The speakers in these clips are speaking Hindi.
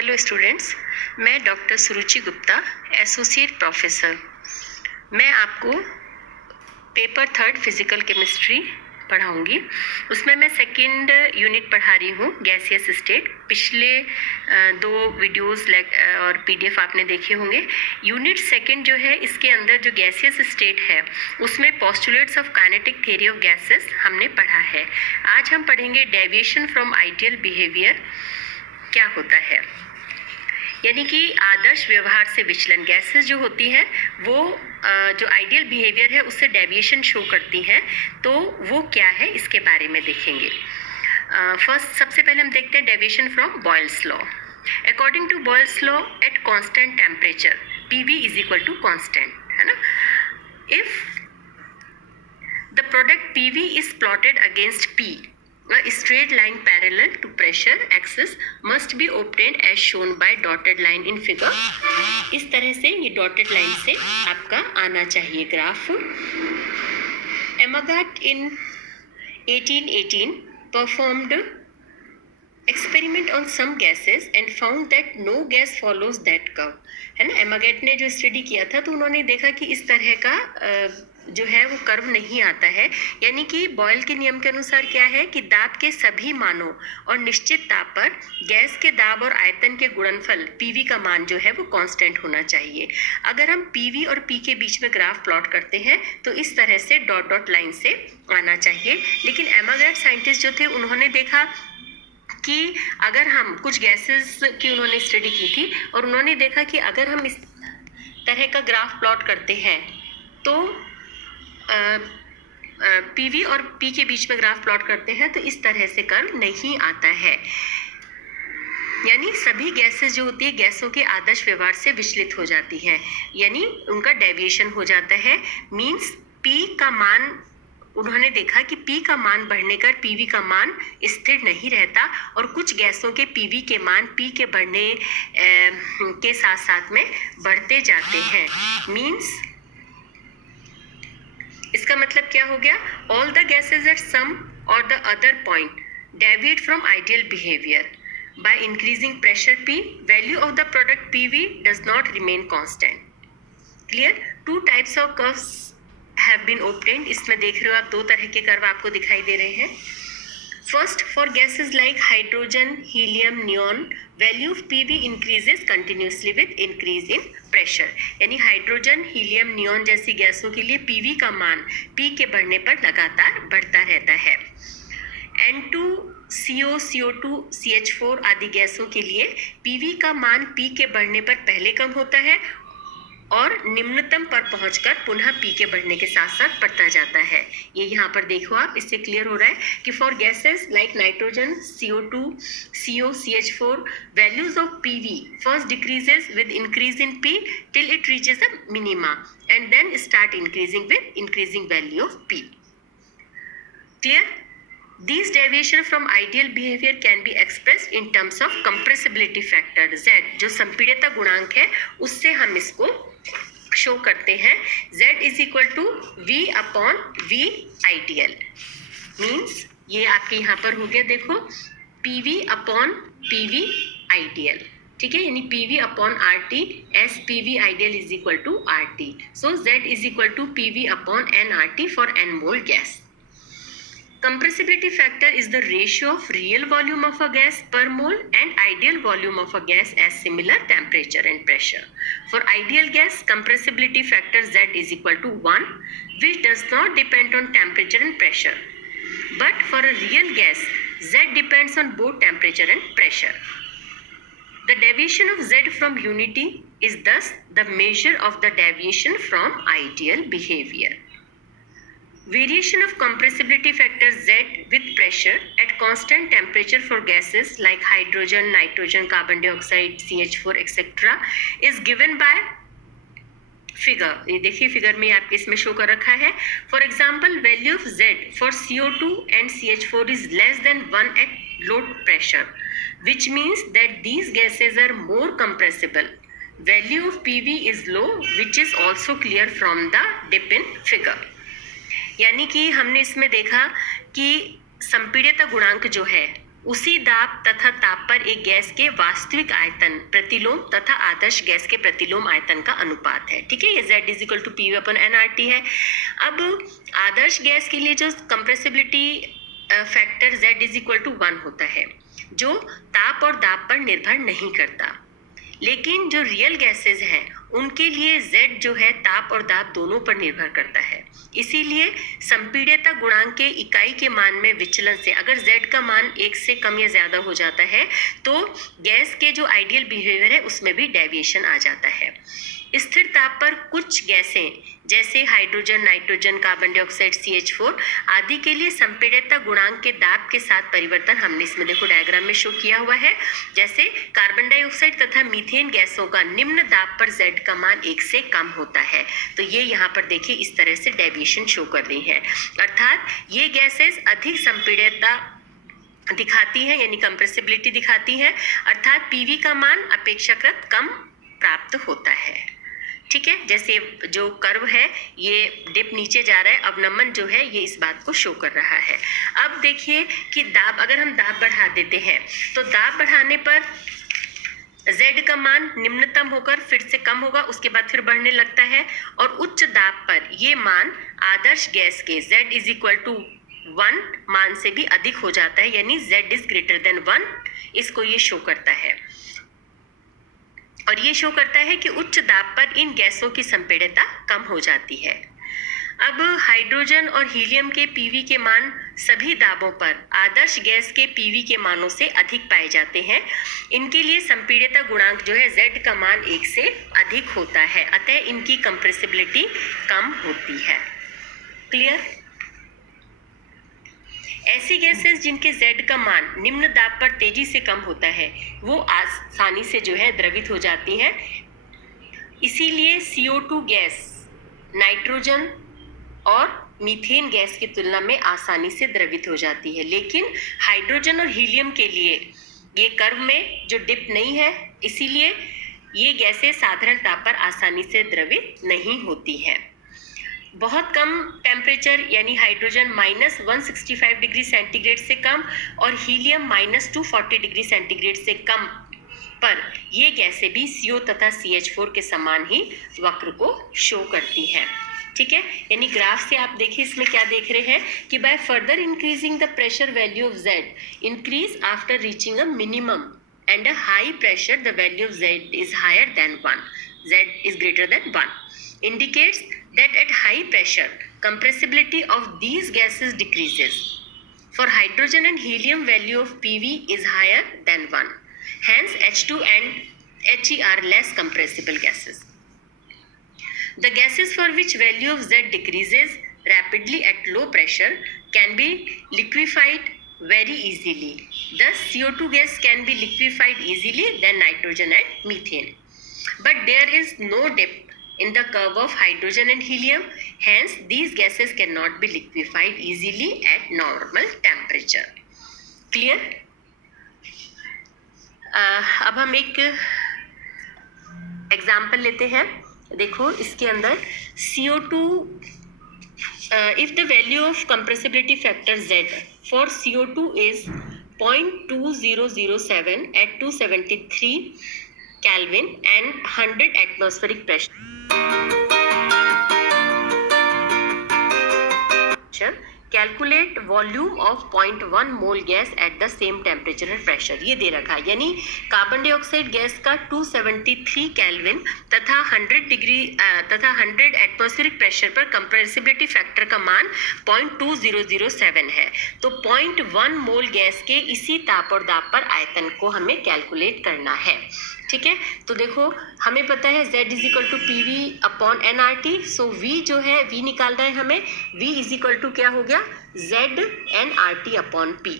हेलो स्टूडेंट्स, मैं डॉक्टर सुरुचि गुप्ता, एसोसिएट प्रोफेसर। मैं आपको पेपर 3 फिजिकल केमिस्ट्री पढ़ाऊंगी। उसमें मैं सेकंड यूनिट पढ़ा रही हूँ, गैसियस स्टेट। पिछले 2 वीडियोस और पीडीएफ आपने देखे होंगे। यूनिट सेकंड जो है, इसके अंदर जो गैसियस स्टेट है उसमें postulates of kinetic theory of gases हमने पढ़ा है। आज हम पढ़ेंगे डेविएशन फ्रॉम आइडियल बिहेवियर क्या होता है, यानी कि आदर्श व्यवहार से विचलन। गैसेस जो होती हैं वो जो आइडियल बिहेवियर है उससे डेविएशन शो करती हैं, तो वो क्या है इसके बारे में देखेंगे। फर्स्ट सबसे पहले हम देखते हैं deviation from Boyle's law. According to Boyle's law, at constant temperature PV is equal to constant, है ना। If the product PV is plotted against P, a straight line parallel to pressure axis must be obtained as shown by dotted line in figure। इस तरह से ये dotted line से आपका आना चाहिए graph. Amagat in 1818 performed experiment on some gases and found that no gas follows that curve, है ना। एमागेट ने जो स्टडी किया था तो उन्होंने देखा कि इस तरह का जो है वो कर्व नहीं आता है, यानी कि बॉयल के नियम के अनुसार क्या है कि दाब के सभी मानों और निश्चित ताप पर गैस के दाब और आयतन के गुणनफल PV का मान जो है वो कांस्टेंट होना चाहिए। अगर हम PV और P के बीच में ग्राफ प्लॉट करते हैं तो इस तरह से डॉट डॉट लाइन से आना चाहिए। लेकिन एमागेट साइंटिस्ट जो थे उन्होंने देखा कि अगर हम कुछ गैसेस की उन्होंने स्टडी की थी और उन्होंने देखा कि अगर हम इस तरह का ग्राफ प्लॉट करते हैं तो PV और P के बीच में ग्राफ प्लॉट करते हैं तो इस तरह से कर्व नहीं आता है, यानी सभी गैसेस जो होती है गैसों के आदर्श व्यवहार से विचलित हो जाती हैं, यानी उनका डेविएशन हो जाता है। मींस P का मान, उन्होंने देखा कि P का मान बढ़ने कर PV का मान स्थिर नहीं रहता और कुछ गैसों के PV के मान P के बढ़ने के साथ साथ में बढ़ते जाते हैं। मींस इसका मतलब क्या हो गया, all the gases at some और the other point deviate from ideal behaviour by increasing pressure P, value of the product PV does not remain constant। Clear? 2 types of curves have been obtained। इसमें देख रहे हो आप 2 तरह के कर्व आपको दिखाई दे रहे हैं। First, for gases like hydrogen, helium, neon, value of PV increases continuously with increase in pressure। यानी हाइड्रोजन, हीलियम, नियॉन जैसी गैसों के लिए PV का मान P के बढ़ने पर लगातार बढ़ता रहता है। N2, CO, CO2, CH4 आदि गैसों के लिए PV का मान P के बढ़ने पर पहले कम होता है और निम्नतम पर पहुंचकर पुनः P के बढ़ने के साथ साथ बढ़ता जाता है। ये यहाँ पर देखो आप, इससे क्लियर हो रहा है कि for gases like nitrogen, CO2, CO, CH4, values of PV first decreases with increase in P till it reaches a minima and then start increasing with increasing value of P। Clear? These deviation from ideal behavior can be expressed in terms of compressibility factor Z, जो संपीड़ितता गुणांक है उससे हम इसको शो करते हैं। Z is equal to V upon V ideal. Means ये आपके यहाँ पर हो गया, देखो PV अपॉन PV आइडियल, ठीक है, यानी PV upon RT as PV ideal is equal to RT। So Z is equal to PV upon nRT for n mole gas. Compressibility factor is the ratio of real volume of a gas per mole and ideal volume of a gas at similar temperature and pressure. For ideal gas, compressibility factor Z is equal to 1, which does not depend on temperature and pressure. But for a real gas, Z depends on both temperature and pressure. The deviation of Z from unity is thus the measure of the deviation from ideal behavior. Variation of compressibility factor Z with pressure at constant temperature for gases like hydrogen, nitrogen, carbon dioxide, CH4, etc. is given by figure। ये देखिए फिगर में आपके इसमें शो कर रखा है। For example, value of Z for CO2 and CH4 is less than 1 at low pressure, which means that these gases are more compressible। Value of PV is low, which is also clear from the dip in figure। यानी कि हमने इसमें देखा कि संपीड़ितता गुणांक जो है उसी दाब तथा ताप पर एक गैस के वास्तविक आयतन प्रतिलोम तथा आदर्श गैस के प्रतिलोम आयतन का अनुपात है। ठीक है, ये Z is equal to PV upon nRT है। अब आदर्श गैस के लिए जो compressibility factor Z is equal to 1 होता है, जो ताप और दाब पर निर्भर नहीं करता। लेकिन जो रियल गैसेस हैं उनके लिए Z जो है ताप और दाब दोनों पर निर्भर करता है। इसीलिए संपीड्यता गुणांक के इकाई के मान में विचलन से अगर Z का मान 1 से कम या ज्यादा हो जाता है तो गैस के जो आइडियल बिहेवियर है उसमें भी डेविएशन आ जाता है। स्थिर ताप पर कुछ गैसें जैसे hydrogen, nitrogen, carbon dioxide, CH4 आदि के लिए संपीड्यता गुणांक के दाब के साथ परिवर्तन हमने इसमें देखो डायग्राम में शो किया हुआ है। जैसे कार्बन डाइऑक्साइड तथा मीथेन गैसों का निम्न दाब पर Z का मान 1 से कम होता है। तो ये यहाँ पर देखिए इस तरह से डेविएशन शो कर रही है, अर्थात ये गैसेस अधिक संपीड्यता दिखाती है यानी कंप्रेसिबिलिटी दिखाती है, अर्थात PV का मान अपेक्षाकृत कम प्राप्त होता है। ठीक है, जैसे जो कर्व है ये डिप नीचे जा रहा है, अवनमन जो है ये इस बात को शो कर रहा है। अब देखिए कि दाब, अगर हम दाब बढ़ा देते हैं तो दाब बढ़ाने पर Z का मान निम्नतम होकर फिर से कम होगा, उसके बाद फिर बढ़ने लगता है और उच्च दाब पर ये मान आदर्श गैस के Z इज इक्वल टू 1 मान से भी अधिक हो जाता है, यानी Z इज ग्रेटर देन 1 इसको ये शो करता है। और ये शो करता है कि उच्च दाब पर इन गैसों की संपीड्यता कम हो जाती है। अब हाइड्रोजन और हीलियम के PV के मान सभी दाबों पर आदर्श गैस के PV के मानों से अधिक पाए जाते हैं। इनके लिए संपीड्यता गुणांक जो है Z का मान 1 से अधिक होता है, अतः इनकी कंप्रेसिबिलिटी कम होती है। क्लियर? ऐसी गैसेस जिनके Z का मान निम्न दाब पर तेजी से कम होता है वो आसानी से जो है द्रवित हो जाती हैं। इसीलिए CO2 गैस नाइट्रोजन और मीथेन गैस की तुलना में आसानी से द्रवित हो जाती है, लेकिन हाइड्रोजन और हीलियम के लिए ये कर्व में जो डिप नहीं है, इसीलिए ये गैसें साधारण ताप पर आसानी से द्रवित नहीं होती हैं। बहुत कम टेम्परेचर यानी हाइड्रोजन -165 डिग्री सेंटीग्रेड से कम और हीलियम -240 डिग्री सेंटीग्रेड से कम पर ये गैसें भी CO तथा CH4 के समान ही वक्र को शो करती हैं। ठीक है, यानी ग्राफ से आप देखिए इसमें क्या देख रहे हैं कि by further increasing the pressure value of Z increase after reaching a minimum and a high pressure the value of Z is higher than 1, Z is greater than 1 indicates that at high pressure compressibility of these gases decreases. For hydrogen and helium value of PV is higher than 1. Hence H2 and He are less compressible gases. The gases for which value of Z decreases rapidly at low pressure can be liquefied very easily. Thus CO2 gas can be liquefied easily than nitrogen and methane. But there is no dip in the curve of hydrogen and helium, hence these gases cannot be liquefied easily at normal temperature. Clear? अब हम एक एग्जाम्पल लेते हैं। देखो इसके अंदर CO2 if the value of compressibility factor Z for CO2 is 0.2007 at 273 Kelvin and 100 atmospheric pressure, calculate volume of 0.1 mole gas at the same temperature and pressure. ये दे रखा है, यानी कार्बन डाइऑक्साइड गैस का 273 केल्विन तथा 100 एटमॉस्फेरिक प्रेशर पर कंप्रेसिबिलिटी फैक्टर का मान 0.2007 है। तो 0.1 मोल गैस के इसी ताप और दाब पर आयतन को हमें कैलकुलेट करना है। ठीक है, तो देखो हमें पता है Z is equal to PV upon nRT, so V जो है V निकालना है हमें, V इज इक्वल टू क्या हो गया Z nRT upon P।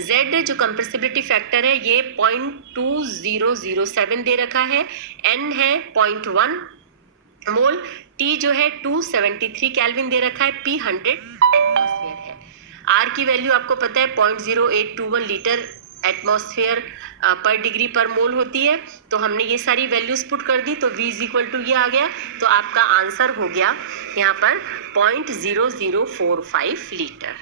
Z जो कंप्रेसिबिलिटी फैक्टर है ये 0.2007 दे रखा है, N है 0.1 मोल, T जो है 273 केल्विन दे रखा है, P 100 एटमॉस्फेयर है। R की वैल्यू आपको पता है 0.0821 लीटर एटमॉस्फेयर पर डिग्री पर मोल होती है। तो हमने ये सारी वैल्यूज पुट कर दी तो V इज इक्वल टू ये आ गया, तो आपका आंसर हो गया यहाँ पर 0.0045 लीटर।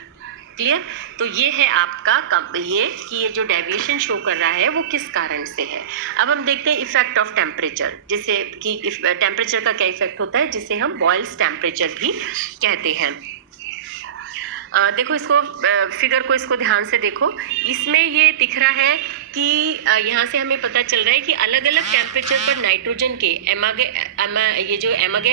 क्लियर। तो ये है आपका ये कि ये जो डेविएशन शो कर रहा है वो किस कारण से है। अब हम देखते हैं इफेक्ट ऑफ टेम्परेचर, जिसे कि टेम्परेचर का क्या इफेक्ट होता है, जिसे हम बॉयल्स टेम्परेचर भी कहते हैं। देखो इसको फिगर को इसको ध्यान से देखो, इसमें ये दिख रहा है कि यहाँ से हमें पता चल रहा है कि अलग अलग टेम्परेचर पर नाइट्रोजन के ये जो एमागेट